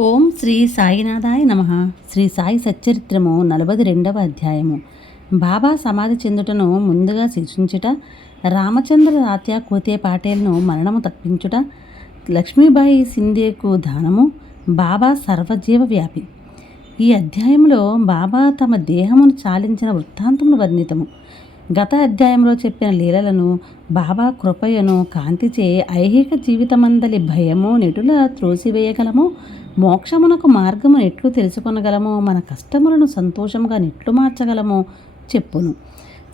ఓం శ్రీ సాయినాథాయ నమ. శ్రీ సాయి సచ్చరిత్రము నలభై రెండవ అధ్యాయము. బాబా సమాధి చెందుటను ముందుగా శిక్షించుట రామచంద్ర రాత్య కోతే పాటేల్ను మరణము తప్పించుట లక్ష్మీబాయి సింధేకు దానము బాబా సర్వజీవ వ్యాపి. ఈ అధ్యాయంలో బాబా తమ దేహమును చాలించిన వృత్తాంతమును వర్ణితము. గత అధ్యాయంలో చెప్పిన లీలలను బాబా కృపయను కాంతిచే ఐహిక జీవితమందలి భయము నెటుల త్రోసివేయగలము మోక్షమునకు మార్గము ఎట్లు తెలుసుకొనగలమో మన కష్టములను సంతోషంగా నెట్లు మార్చగలమో చెప్పును.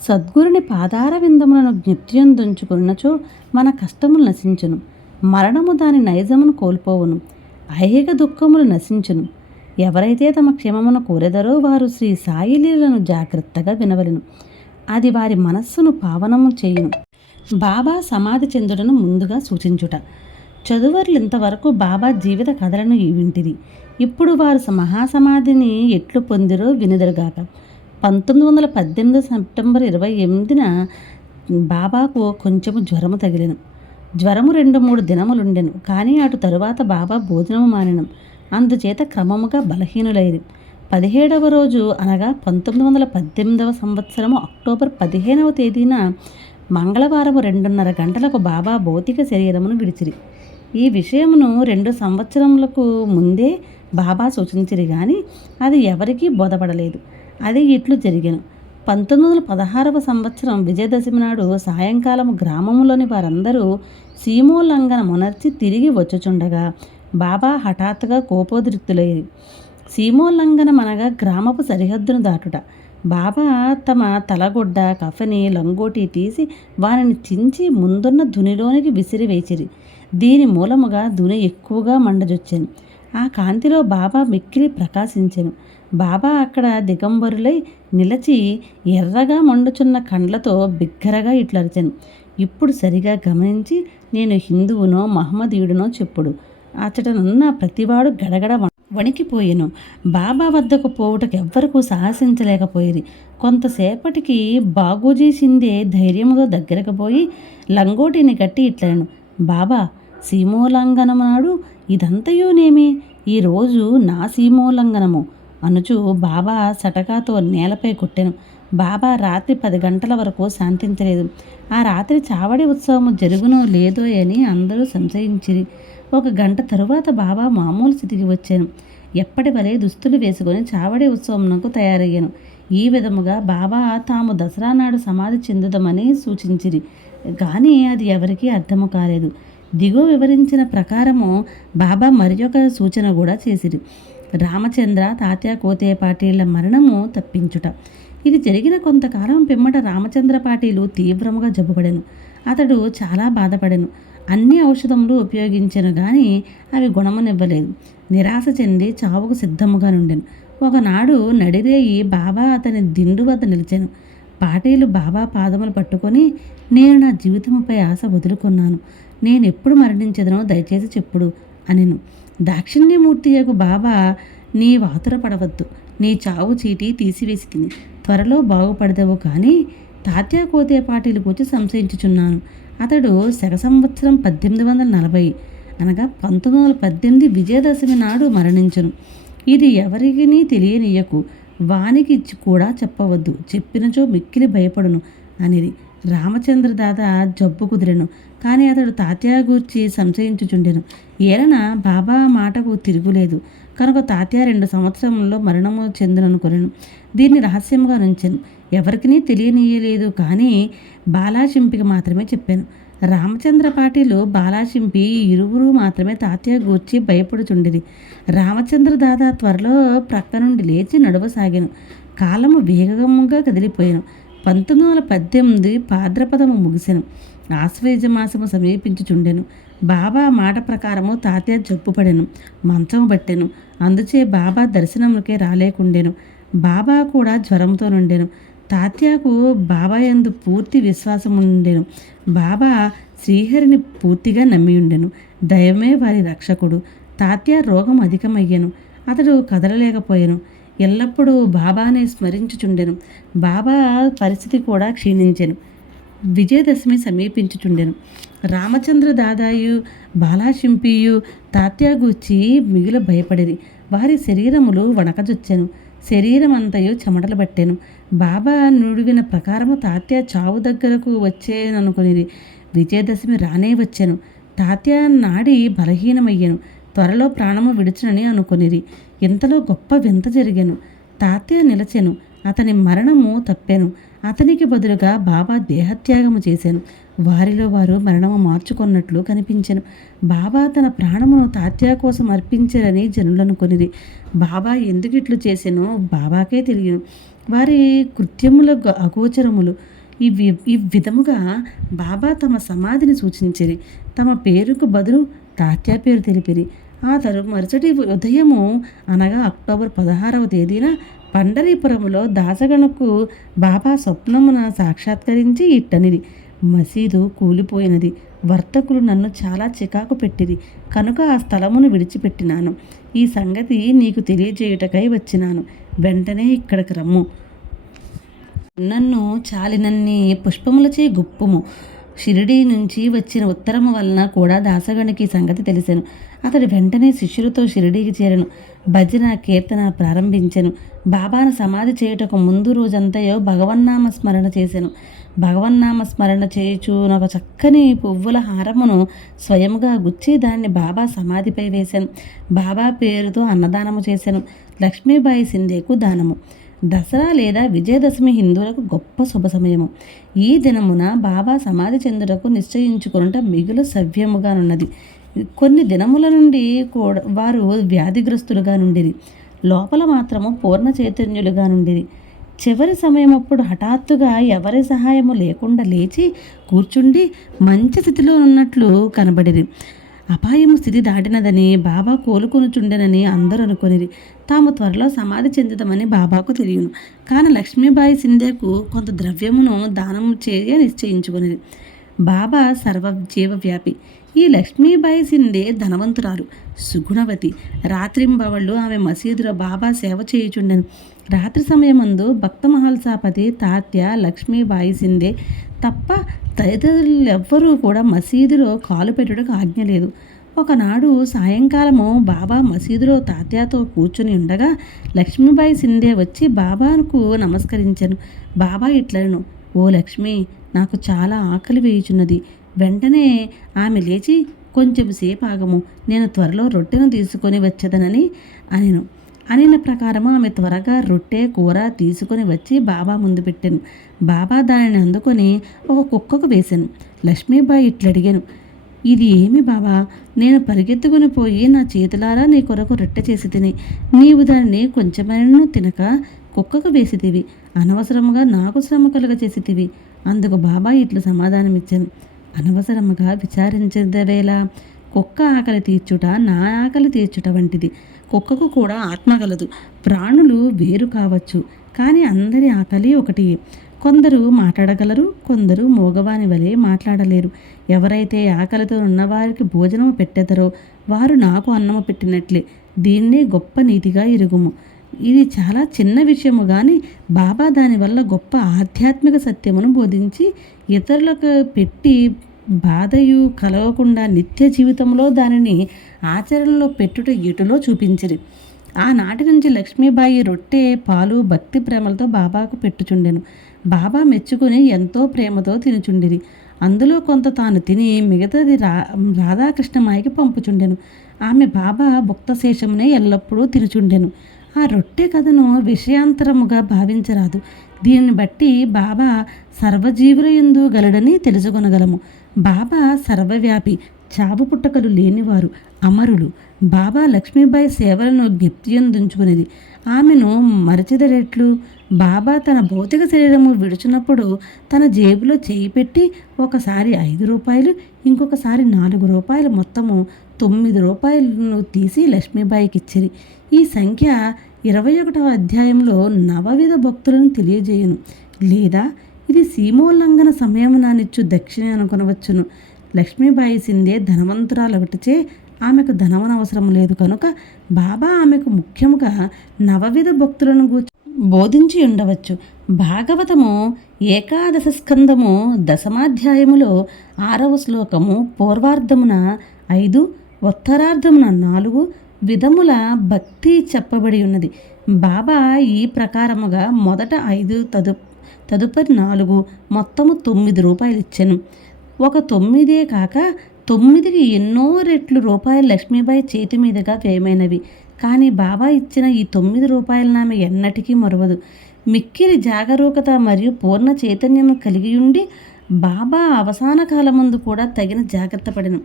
సద్గురుని పాదార విందములను జ్ఞప్తియందుంచుకున్నచో మన కష్టములు నశించును. మరణము దాని నైజమును కోల్పోవును. ఐహిక దుఃఖములు నశించును. ఎవరైతే తమ క్షేమమును కోరెదరో వారు శ్రీ సాయిలీలను జాగ్రత్తగా వినవలను. అది వారి మనస్సును పావనము చేయును. బాబా సమాధి చెందుటను ముందుగా సూచించుట. చదువర్లు ఇంతవరకు బాబా జీవిత కథలను వింటిరి. ఇప్పుడు వారు స- మహాసమాధిని ఎట్లు పొందిరో వినుదరుగాక. పంతొమ్మిది వందల పద్దెనిమిది సెప్టెంబర్ ఇరవై ఎనిమిదిన బాబాకు కొంచెము జ్వరము తగిలిను. జ్వరము రెండు మూడు దినములుండెను కానీ అటు తరువాత బాబా భోజనము మానెను. అందుచేత క్రమముగా బలహీనులైరి. పదిహేడవ రోజు అనగా పంతొమ్మిది వందల పద్దెనిమిదవ సంవత్సరము అక్టోబర్ పదిహేనవ తేదీన మంగళవారం రెండున్నర గంటలకు బాబా భౌతిక శరీరమును విడిచిరి. ఈ విషయమును రెండు సంవత్సరములకు ముందే బాబా సూచించిరి కానీ అది ఎవరికీ బోధపడలేదు. అది ఇట్లు జరిగాను. పంతొమ్మిది వందల పదహారవ సంవత్సరం విజయదశమి నాడు సాయంకాలం గ్రామంలోని వారందరూ సీమోల్లంఘన మునర్చి తిరిగి వచ్చుచుండగా బాబా హఠాత్తుగా కోపోద్రిక్తులయ్యి సీమోల్లంఘనం అనగా గ్రామపు సరిహద్దును దాటుట. బాబా తమ తలగొడ్డ కఫని లంగోటి తీసి వారిని చించి ముందున్న ధునిలోనికి విసిరివేచిరి దీని మూలముగా దుని ఎక్కువగా మండజొచ్చాను. ఆ కాంతిలో బాబా మిక్కిలి ప్రకాశించాను. బాబా అక్కడ దిగంబరులై నిలచి ఎర్రగా మండుచున్న కండ్లతో బిగ్గరగా ఇట్లరిచాను. ఇప్పుడు సరిగా గమనించి నేను హిందువునో మహమ్మదీయుడునో చెప్పుడు. అతడనున్న ప్రతివాడు గడగడ వణికిపోయాను. బాబా వద్దకు పోవుటకు ఎవ్వరకు సాహసించలేకపోయేది కొంతసేపటికి బాగూజీ సిందే ధైర్యముతో దగ్గరకు పోయి లంగోటిని కట్టి ఇట్లాను బాబా సీమోల్లంఘనము నాడు ఇదంతయునేమి? ఈరోజు నా సీమోల్లంఘనము. అనుచు బాబా సటకాతో నేలపై కొట్టాను. బాబా రాత్రి పది గంటల వరకు శాంతించలేదు. ఆ రాత్రి చావడి ఉత్సవము జరుగునో లేదో అని అందరూ సంశయించిరి. ఒక గంట తరువాత బాబా మామూలు స్థితికి వచ్చాను. ఎప్పటి వలె దుస్తులు వేసుకొని చావడి ఉత్సవంకు తయారయ్యాను. ఈ విధముగా బాబా తాము దసరా నాడు సమాధి చెందుదామని సూచించిరి. కానీ అది ఎవరికీ అర్థము కాలేదు. దిగువ వివరించిన ప్రకారము బాబా మరి ఒక సూచన కూడా చేసిరి. రామచంద్ర తాత్య కోతే పాటీల మరణము తప్పించుట. ఇది జరిగిన కొంతకాలం పిమ్మట రామచంద్ర పాటీలు తీవ్రముగా జబ్బుపడెను. అతడు చాలా బాధపడెను. అన్ని ఔషధములు ఉపయోగించను కానీ అవి గుణమునివ్వలేదు. నిరాశ చెంది చావుకు సిద్ధముగా నుండెను. ఒకనాడు నడిరేయి బాబా అతని దిండు వద్ద నిలిచాను. పాటీలు బాబా పాదములు పట్టుకొని నేను నా జీవితముపై ఆశ వదులుకున్నాను. నేను ఎప్పుడు మరణించదనో దయచేసి చెప్పుడు అనెను. దాక్షిణ్యమూర్తి యొక్క బాబా నీ వాతుర పడవద్దు. నీ చావు చీటి తీసివేసి తిని. త్వరలో బాగుపడదవు కానీ తాత్యా కోతే పాటీలు కూర్చి సంశయించుచున్నాను. అతడు శక సంవత్సరం పద్దెనిమిది వందల నలభై అనగా పంతొమ్మిది వందల పద్దెనిమిది విజయదశమి నాడు మరణించను. ఇది ఎవరికి తెలియనియకు వానికి కూడా చెప్పవద్దు. చెప్పినచో మిక్కిలి భయపడును అనేది రామచంద్ర దాదా జబ్బు కుదిరెను. కానీ అతడు తాత్యా గూర్చి సంశయించుచుండెను. ఏలన బాబా మాటకు తిరుగులేదు. కనుక తాత్య రెండు సంవత్సరంలో మరణము చెందుననుకొనెను దీన్ని రహస్యంగా నుంచాను. ఎవరికినీ తెలియనీయలేదు కానీ బాలాశింపికి మాత్రమే చెప్పాను. రామచంద్ర పాటిలు బాలాశింపి ఇరువురు మాత్రమే తాత్య గూర్చి భయపడుచుండిరి. రామచంద్ర దాదా త్వరలో ప్రక్క నుండి లేచి నడవసాగాను. కాలము వేగంగా కదిలిపోయాను. పంతొమ్మిది వందల పద్దెనిమిది పాద్రపదము ముగిసాను. ఆశ్వేజ మాసము సమీపించుచుండెను. బాబా మాట ప్రకారము తాతయ్య జబ్బుపడెను మంచం పట్టెను అందుచే బాబా దర్శనములకే రాలేకుండెను. బాబా కూడా జ్వరంతో నుండెను. తాత్యాకు బాబా ఎందు పూర్తి విశ్వాసం ఉండెను బాబా శ్రీహరిని పూర్తిగా నమ్మి ఉండెను దయమే వారి రక్షకుడు. తాత్య రోగం అధికమయ్యాను. అతడు కదలలేకపోయాను. ఎల్లప్పుడూ బాబానే స్మరించుచుండెను. బాబా పరిస్థితి కూడా క్షీణించెను. విజయదశమి సమీపించుచుండెను. రామచంద్ర దాదాయు బాలాశింపియు తాత్యాగూర్చి మిగుల భయపడిరి. వారి శరీరములు వణకజొచ్చెను. శరీరమంతయు చెమటలు పట్టెను బాబా నుడివిన ప్రకారము తాత్య చావు దగ్గరకు వచ్చేననుకునిది విజయదశమి రానే వచ్చాను. తాత్య నాడి బలహీనమయ్యాను. త్వరలో ప్రాణము విడిచునని అనుకొనిరి. ఇంతలో గొప్ప వింత జరిగాను. తాత్య నిలచెను. అతని మరణము తప్పాను. అతనికి బదులుగా బాబా దేహత్యాగము చేశాను. వారిలో వారు మరణము మార్చుకున్నట్లు కనిపించాను. బాబా తన ప్రాణమును తాత్యా కోసం అర్పించారని జనులను కొనిది బాబా ఎందుకు ఇట్లు చేసెనో బాబాకే తెలియను. వారి కృత్యముల గ- అగోచరములు ఈ ఈ విధముగా బాబా తమ సమాధిని సూచించిరి. తమ పేరుకు బదులు తాత్యా పేరు తెలిపిరి. ఆ తరు మరుసటి ఉదయము అనగా అక్టోబర్ పదహారవ తేదీన పండరీపురములో దాసగణకు బాబా స్వప్నమున సాక్షాత్కరించి ఇట్టనిది. మసీదు కూలిపోయినది. వర్తకులు నన్ను చాలా చికాకు పెట్టిరి. కనుక ఆ స్థలమును విడిచిపెట్టినాను. ఈ సంగతి నీకు తెలియజేయుటకై వచ్చినాను. వెంటనే ఇక్కడికి రమ్ము. నన్ను చాలినన్ని పుష్పములచే గుప్పుము. షిరిడీ నుంచి వచ్చిన ఉత్తరము వలన కూడా దాసగణికి సంగతి తెలిసాను. అతడు వెంటనే శిష్యులతో షిరిడీకి చేరను. భజన కీర్తన ప్రారంభించెను. బాబాను సమాధి చేయుటకు ముందు రోజంతయో భగవన్నామ స్మరణ చేశాను భగవన్నామ స్మరణ చేయుచు ఒక చక్కని పువ్వుల హారమును స్వయంగా గుచ్చి దాన్ని బాబా సమాధిపై వేశాను బాబా పేరుతో అన్నదానము చేశాను లక్ష్మీబాయి సింధేకు దానము. దసరా లేదా విజయదశమి హిందువులకు గొప్ప శుభ సమయము. ఈ దినమున బాబా సమాధి చెందుటకు నిశ్చయించుకునుట మిగులు సవ్యముగానున్నది. కొన్ని దినముల నుండి కూడా వారు వ్యాధిగ్రస్తులుగా నుండిరి. లోపల మాత్రము పూర్ణ చైతన్యులుగా నుండిరి. చివరి సమయం అప్పుడు హఠాత్తుగా ఎవరి సహాయము లేకుండా లేచి కూర్చుండి మంచి స్థితిలో ఉన్నట్లు కనబడిరి. అపాయము స్థితి దాటినదని బాబా కోలుకొనుచుండెనని అందరూ అనుకొనిరి. తాము త్వరలో సమాధి చెందుతామని బాబాకు తెలియను. కానీ లక్ష్మీబాయి సిందేకు కొంత ద్రవ్యమును దానం చేయ నిశ్చయించుకునేది బాబా సర్వ జీవవ్యాపి ఈ లక్ష్మీబాయి సిందే ధనవంతురాలు. సుగుణవతి. రాత్రింబవళ్ళు ఆమె మసీదులో బాబా సేవ చేయుచుండెను. రాత్రి సమయమందు భక్త మహల్సాపతి తాత్య లక్ష్మీబాయి సిందే తప్ప తదితరులెవ్వరూ కూడా మసీదులో కాలు పెట్టుటకు ఆజ్ఞ లేదు. ఒకనాడు సాయంకాలము బాబా మసీదులో తాత్యాతో కూర్చుని ఉండగా లక్ష్మీబాయి సిందే వచ్చి బాబాకు నమస్కరించాను. బాబా ఇట్లను ఓ లక్ష్మి నాకు చాలా ఆకలి వేయుచున్నది. వెంటనే ఆమె లేచి కొంచెం సేపు ఆగము నేను త్వరలో రొట్టెను తీసుకొని వచ్చేదనని అనిను. అనిన ప్రకారము ఆమె త్వరగా రొట్టె కూర తీసుకొని వచ్చి బాబా ముందు పెట్టాను. బాబా దానిని అందుకొని ఒక కుక్కకు వేశాను లక్ష్మీబాయి ఇట్లడిగాను ఇది ఏమి బాబా? నేను పరిగెత్తుకుని పోయి నా చేతులారా నీ కొరకు రొట్టె చేసి తిని నీవు దాన్ని కొంచెమైనా తినక కుక్కకు వేసితివి అనవసరముగా నాకు శ్రమ కలుగ చేసితివి అందుకు బాబా ఇట్లు సమాధానమిచ్చాను. అనవసరముగా విచారించదవేలా కుక్క ఆకలి తీర్చుట నా ఆకలి తీర్చుట వంటిది. కుక్కకు కూడా ఆత్మ గలదు. ప్రాణులు వేరు కావచ్చు కానీ అందరి ఆకలి ఒకటి. కొందరు మాట్లాడగలరు కొందరు మోగవాని వలె మాట్లాడలేరు. ఎవరైతే ఆకలితో ఉన్నవారికి భోజనము పెట్టెదరో వారు నాకు అన్నము పెట్టినట్లే. దీన్నే గొప్ప నీతిగా ఇరుగుము. ఇది చాలా చిన్న విషయము కానీ బాబా దానివల్ల గొప్ప ఆధ్యాత్మిక సత్యమును బోధించి ఇతరులకు పెట్టి బాధయు కలవకుండా నిత్య జీవితంలో దానిని ఆచరణలో పెట్టుట ఎటులో చూపించిరి. ఆనాటి నుంచి లక్ష్మీబాయి రొట్టె పాలు భక్తి ప్రేమలతో బాబాకు పెట్టుచుండెను. బాబా మెచ్చుకుని ఎంతో ప్రేమతో తినుచుండిరి. అందులో కొంత తాను తిని మిగతాది రా రాధాకృష్ణమాయికి పంపుచుండెను. ఆమె బాబా భుక్తశేషమునే ఎల్లప్పుడూ తినుచుండెను. ఆ రొట్టె కథను విషయాంతరముగా భావించరాదు. దీనిని బట్టి బాబా సర్వజీవుల ఎందు గలడని తెలుసుకొనగలము. బాబా సర్వవ్యాపి చావు పుట్టకలు లేనివారు అమరులు. బాబా లక్ష్మీబాయి సేవలను జ్ఞప్తియందుంచుకునేది. ఆమెను మరచిదరెట్లు. బాబా తన భౌతిక శరీరము విడిచినప్పుడు తన జేబులో చేయి పెట్టి ఒకసారి ఐదు రూపాయలు ఇంకొకసారి నాలుగు రూపాయలు మొత్తము తొమ్మిది రూపాయలను తీసి లక్ష్మీబాయికి ఇచ్చిరి. ఈ సంఖ్య ఇరవై ఒకటవ అధ్యాయంలో నవవిధ భక్తులను తెలియజేయును. లేదా ఇది సీమోల్లంఘన సమయమునానిచ్చు దక్షిణ అనుకొనవచ్చును. లక్ష్మీబాయి సిందే ధనవంతురాలు ఒకటిచే ఆమెకు ధనమన అవసరం లేదు కనుక బాబా ఆమెకు ముఖ్యముగా నవవిధ భక్తులను గూర్చి బోధించి ఉండవచ్చు. భాగవతము ఏకాదశ స్కందము దశమాధ్యాయములో ఆరవ శ్లోకము పూర్వార్ధమున ఐదు ఉత్తరార్ధమున నాలుగు విధముల భక్తి చెప్పబడి ఉన్నది. బాబా ఈ ప్రకారముగా మొదట ఐదు తదు తదుపరి నాలుగు మొత్తము తొమ్మిది రూపాయలు ఇచ్చాను. ఒక తొమ్మిదే కాక తొమ్మిదికి ఎన్నో రెట్లు రూపాయలు లక్ష్మీబాయి చేతి మీదుగా వ్యయమైనవి. కానీ బాబా ఇచ్చిన ఈ తొమ్మిది రూపాయలను ఆమె ఎన్నటికీ మరవదు. మిక్కిలి జాగరూకత మరియు పూర్ణ చైతన్యం కలిగి ఉండి బాబా అవసాన కాలమందు కూడా తగిన జాగ్రత్త పడిన.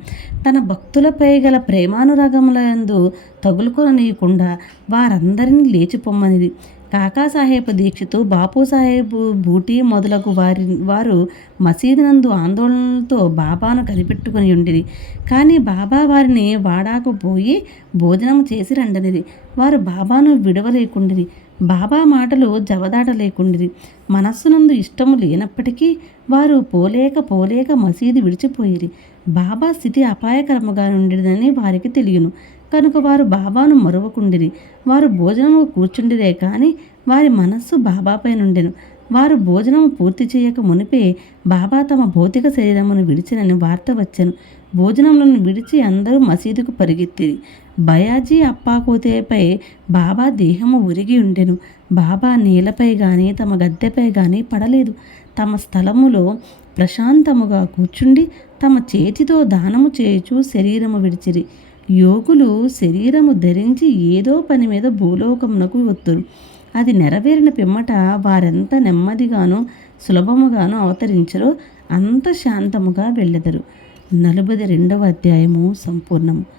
తన భక్తులపై గల ప్రేమానురాగములందు తగులుకొననీయకుండా వారందరినీ లేచిపొమ్మనిది. కాకాసాహేబ్ దీక్షతో బాపు సాహెబ్ బూటీ మొదలగు వారి వారు మసీదునందు ఆందోళనలతో బాబాను కనిపెట్టుకుని ఉండేది కానీ బాబా వారిని వాడాకపోయి భోజనం చేసి రండనిది. వారు బాబాను విడవలేకుండిరి. బాబా మాటలు జవదాట జవదాటలేకుండిరి మనస్సునందు ఇష్టము లేనప్పటికీ వారు పోలేక పోలేక మసీదు విడిచిపోయిరి. బాబా స్థితి అపాయకరముగా నుండిదని వారికి తెలియను. కనుక వారు బాబాను మరువకుండిరి. వారు భోజనము కూర్చుండిరే కానీ వారి మనస్సు బాబాపై నుండెను. వారు భోజనము పూర్తి చేయక మునిపే బాబా తమ భౌతిక శరీరమును విడిచినని వార్త వచ్చెను. భోజనములను విడిచి అందరూ మసీదుకు పరిగెత్తిరి. బయాజీ అప్పాకోతేపై బాబా దేహము ఉరిగి ఉండెను. బాబా నేలపై గాని తమ గద్దెపై గాని పడలేదు. తమ స్థలములో ప్రశాంతముగా కూర్చుండి తమ చేతితో దానము చేయుచు శరీరము విడిచిరి. యోగులు శరీరము ధరించి ఏదో పని మీద భూలోకమునకు వత్తురు అది నెరవేరిన పిమ్మట వారెంత నెమ్మదిగానో సులభముగానో అవతరించరో అంత శాంతముగా వెళ్ళెదరు. నలభై రెండవ అధ్యాయము సంపూర్ణము.